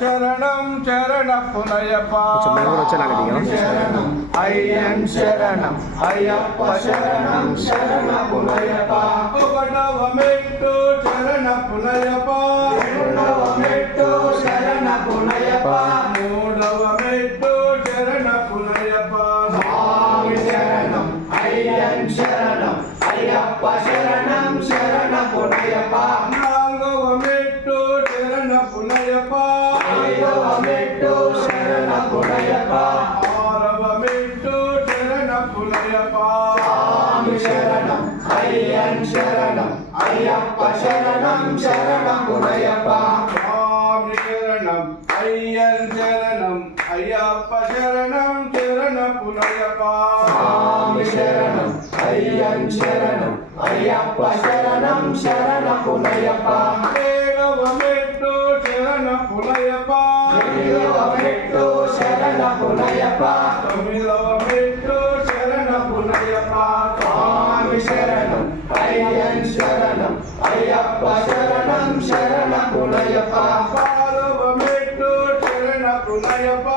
శరణం శరణపునయప్ప అయ్యన్ శరణం అయ్యప్ప శరణం శరణపునయప్ప ఒకటవ మెట్టు శరణపునయప్ప రెండవ మెట్టు శరణపునయప్ప మూడవ మెట్టు శరణపునయప్ప స్వామి శరణం అయ్యన్ శరణం అయ్యప్ప శరణం శరణపునయప్ప నాలుగవ మెట్టు శరణపునయప్ప ఐదవ మెట్టు శరణపునయప్ప ఆరవ మెట్టు శరణపునయప్ప స్వామి శరణం అయ్యన్ శరణం అయ్యప్ప శరణం శరణపునయప్ప స్వామి శరణం అయ్యన్ శరణం అయ్యప్ప శరణం శరణపునయప్ప స్వామి శరణం అయ్యన్ శరణం అయ్యప్ప శరణం శరణపునయప్ప ఏడవ మెట్టు శరణపునయప్ప ఏడవ మెట్టు శరణపునయప్ప తొమ్మిదవ మెట్టు శరణపునయప్ప స్వామి శరణం అయ్యన్ శరణం అయ్యప్ప శరణం శరణపునయప్ప పదవ మెట్టు శరణపునయప్ప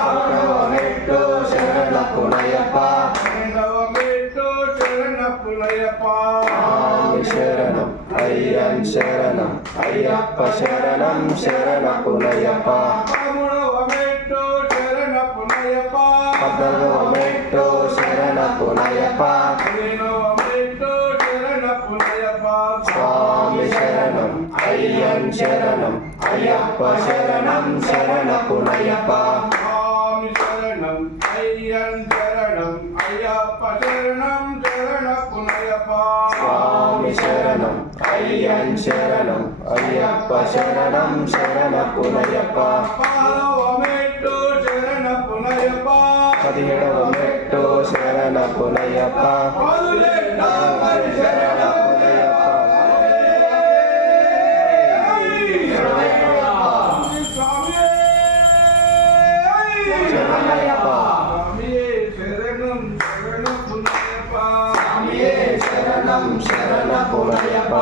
ఆరవ మెట్టు శరణపునయప్ప పన్నెండవ మెట్టు శరణపునయప్ప స్వామి శరణం అయ్యన్ శరణం అయ్యప్ప శరణం శరణపునయప్ప పదమూడవ మెట్టు శరణపునయప్ప పదవ మెట్టు శరణపునయప్ప పదిహేనవ మెట్టు శరణపునయప్ప స్వామి శరణం అయ్యన్ శరణం అయ్యప్ప శరణం శరణపునయప్ప స్వామి శరణం అయ్యన్ శరణం అయ్యప్ప శరణం శరణపునయప్ప స్వామి శరణం అయ్యన్ శరణం అయ్యప్ప శరణం శరణపునయప్ప పదవ మెట్టు శరణపునయప్ప పదిహేడవ మెట్టు శరణపునయప్ప పదులెట్ట మరి శరణపునయప్ప శరణయ్యప్ప స్వామియే శరణం శరణపునయప్ప